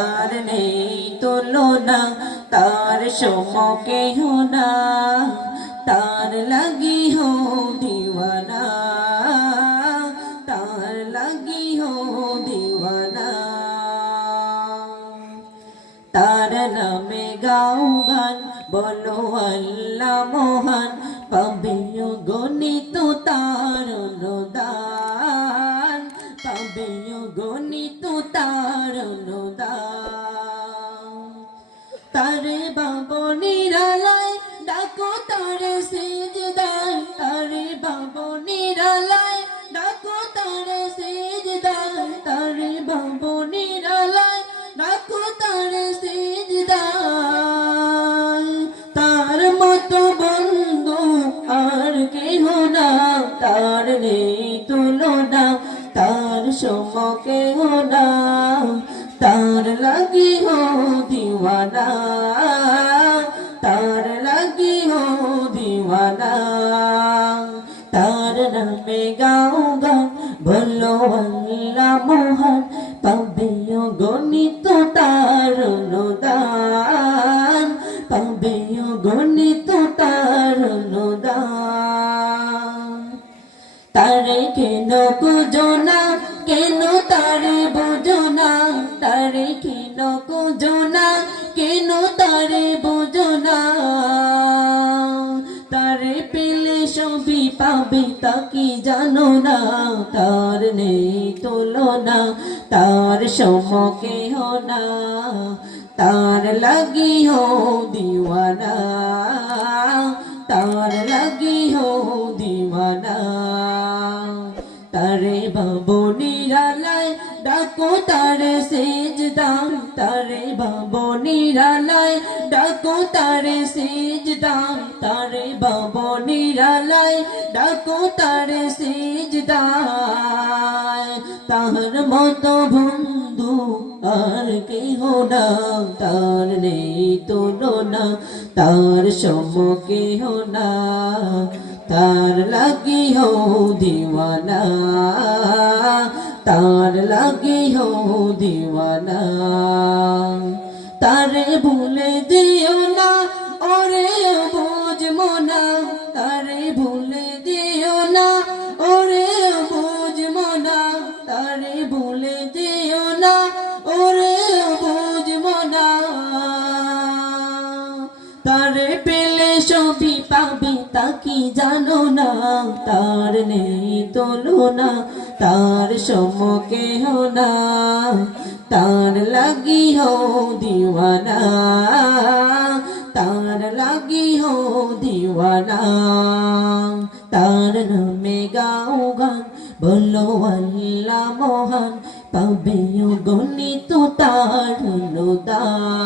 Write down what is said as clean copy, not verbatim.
আর নেই তুলনা তার সম কেহ না, তার লাগি হো দিওয়ানা, তার লাগি হো দিওয়ানা। তার নামে গাও গান, বলো আল্লাহ মহান, পাবে গণিত তার অনুদান, পাবে গণিত তার অনুদান। তারে বাবনির আলায় ডাকো তারে সিজদায়, তারে বাবনির আলায় ডাকো তারে সিজদায়, তারে বাবনির আলায় ডাকো তারে সিজদায়। তার মতো বন্ধু আর কেহ না, তার নেই তুলনা, তার সম কেহ না, তার লাগি হো দিওয়ানা, তার লাগি হো দিওয়ানা। তার নামে গাও গান, বলো আল্লাহ মহান, পাবে গণিত তার অনুদান, পাবে গণিত তার অনুদান। তারে কেন কুজো না, কেন তারে বুঝো না, তারে কেন কুজো না, কেন তারে বুঝো না। তারে পেলে সবই পাবে তা কি জানো না, তার নেই তুলনা, তার সম কেহ না, তার লাগি হো দিওয়ানা, তার লাগি হো দিওয়ানা। তারে বাবনির আলায় ডাকো তারে সিজদায়, তারে বাবনির আলায় ডাকো তারে সিজদায়, তারে বাবনির আলায় ডাকো তারে সিজদায়। তাহার মতো বন্ধু আর কেহ না, তার নেই তুলনা, তার সম কেহ না, তার লাগি হো দিওয়ানা, তার লাগি হো দিওয়ানা। তারে ভুলে দিও না, ওরে বুঝবো না, তারে ভুলে দিও না, ওরে বুঝবো না, তারে ভুলে দিও না, ওরে বুঝবো না। তারে পেলে সবই পাবে তা কি জানো না, তার নেই তুলনা, তার সম কেহ না, তার লাগি হো দিওয়ানা, তার লাগি হো দিওয়ানা। তার নামে গাও গান, বলো আল্লাহ মহান, পাবে গণিত তার অনুদান।